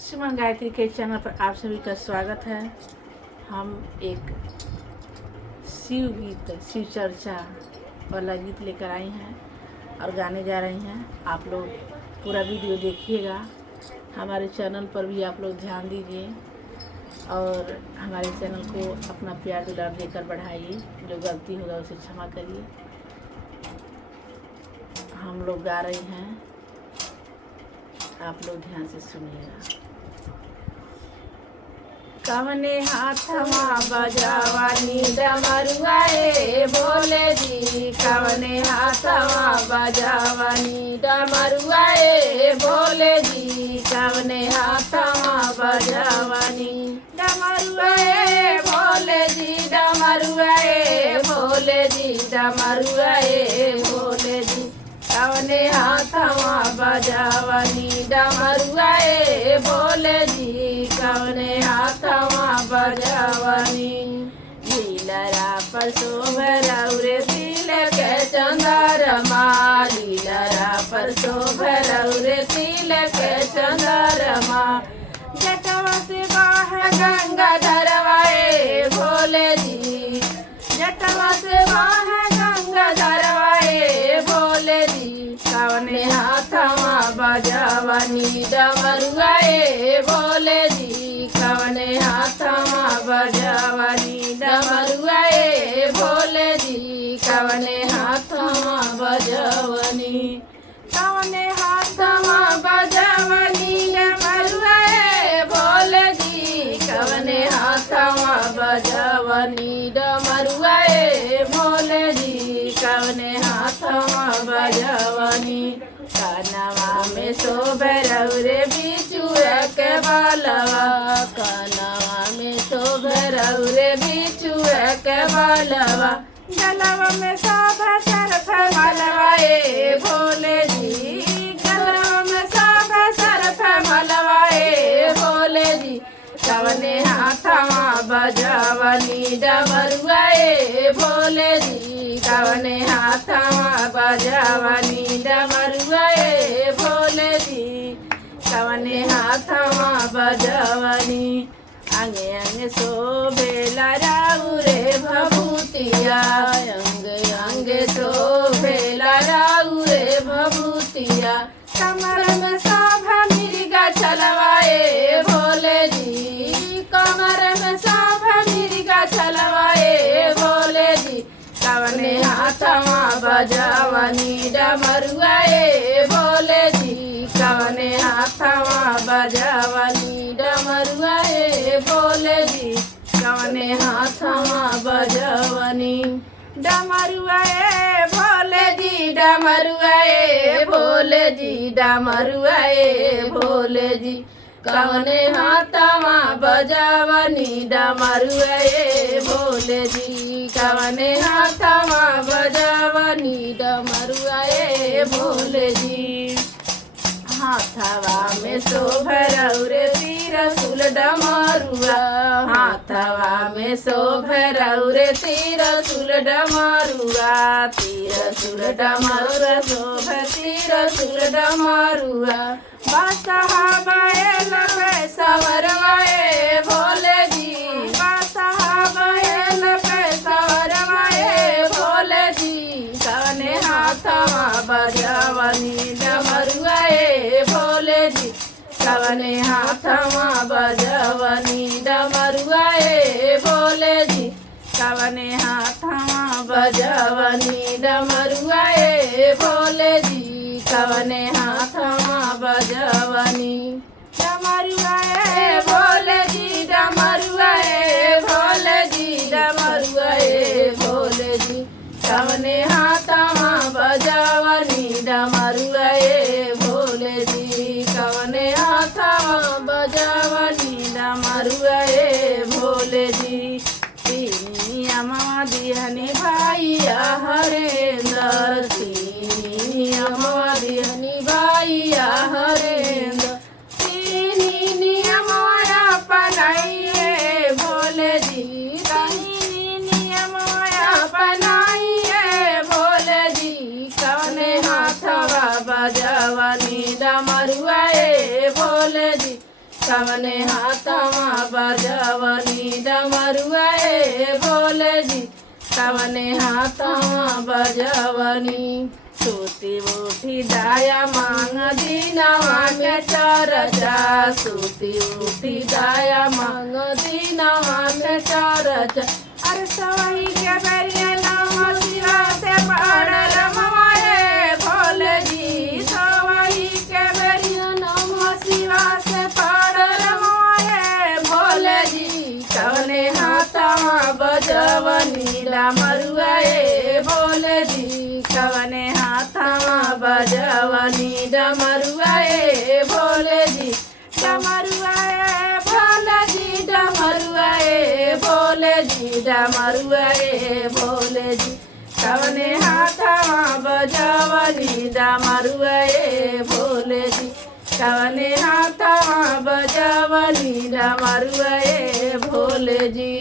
सुमन गायत्री के चैनल पर आप सभी का स्वागत है। हम एक शिव गीत, शिव चर्चा वाला गीत लेकर आई हैं और गाने जा रही हैं। आप लोग पूरा वीडियो देखिएगा। हमारे चैनल पर भी आप लोग ध्यान दीजिए और हमारे चैनल को अपना प्यार दुलार देकर बढ़ाइए। जो गलती होगा उसे क्षमा करिए। हम लोग गा रही हैं, आप लोग ध्यान से सुनिएगा। कवने हाथवा बजावानी डमरुआ ए भोले जी, कवने हाथवा बजावानी डमरुआ ए भोले जी, कवने हाथवा बजावानी डमरुआ ए भोले जी, डमरुआ ए भोले जी, डमरुआ ए भोले जी, कवने हाथवा बजावानी डमरुआ ए भोले जी, कवने हाथवा बजावानी। लीलरा पर शोभरौरे तिलक चंदरमा, लीलरा पर शोभरौरे तिलक चंदरमा, जटवा से बाह गंगा धरवा ए भोले जी, जटवा से बाह गंगा धरवा ए भोले जी, कवने हाथवा बजावानी डमरुआ ए भोले जी, कवने हाथवा बजावानी डमरुआ ए भोले जी, कवने हाथवा बजावानी, कवने हाथवा बजावानी डमरुआ ए भोले जी, कवने हाथवा बजावानी डमरुआ ए भोले जी, कवने हाथवा बजावानी। कानवा में शोभरौरे बिचुआ के बालवा, कानवा में शोभरौरे बिचुआ के बालवा, गलवा में शोभा सरफ मलवा ए भोले जी, गलवा में शोभा सरफ मलवा ए भोले जी, कवने हाथवा बजावानी डमरुआ ए भोले जी, कवने हाथवा बजावानी डमरुआ ए भोले जी, कवने हाथवा बजावानी। अंगे अंगे शोभेला राउरे भभूतिया, अंगे अंगे शोभेला राउरे भभूतिया, कमर में शोभा मिर्गा चलवा ए भोले जी, कमर में शोभा मिर्गा चलवा ए भोले जी, कवने हाथवा बजावानी डमरुआ ए भोले जी, कवने हाथवा बजावानी डमरुआ ए भोले जी, कवने हाथवा बजावानी डमरुआ ए भोले जी, डमरुआ ए भोले जी, डमरुआ ए भोले जी, कवने हाथवा बजावानी डमरुआ ए भोले जी, कवने हाथवा बजावानी डमरुआ ए भोले जी। हाथवा में शोभरौरे त्रिशूल डमरुआ, हाथवा में शोभरौरे त्रिशूल डमरुआ, त्रिशूल डमरुआ शोभ त्रिशूल डमरुआ, बसहा बैल पे सवरवा ए भोले जी, बसहा बैल पे सवरवा ए भोले जी, कवने हाथवा बजावानी डमरुआ ए भोले जी, कवने हाथवा बजावानी डमरुआ ए भोले जी, कवने हाथवा बजावानी डमरुआ ए भोले जी, कवने हाथवा बजावानी डमरुआ ए भोले जी, डमरुआ ए भोले जी, डमरुआ ए भोले जी, कवने हाथवा बजावानी डमरुआ ए भोले जी, कवने हाथवा बजावानी डमरुआ ए भोले जी। तीनी अम्मा दिहनी भाईया हरेंद्र, तीनी अम्मा दिहनी भाईया हरेंद्र, तीनी नियमया अपनाइए भोले जी, तीनी नियमया अपनाइए भोले जी, कवने हाथवा बजावानी डमरुआ ए भोले जी, कवने हाथवा बजवनी डमरुआ ए भोले जी कवने हाथवा बजवनी सूती बूटी दाया मांग दीनवा के चरचा सूती बूटी दाया मांग दीनवा के चरचा अरे सवही के बेरिया नाम शिवा से पढ़ रमवाए भोले जी सवही के बेरिया नाम शिवा से पढ़ रमवाए भोले जी कवने हाथवा बजवनी डमरुआ ए भोले जी कवने हाथवा बजवनी डमरुआ ए भोले जी डमरुआ ए भोले जी डमरुआ ए भोले जी डमरुआ ए भोले जी कवने हाथवा बजवनी डमरुआ ए भोले जी कवने हाथवा बजवनी डमरुआ ए भोले जी।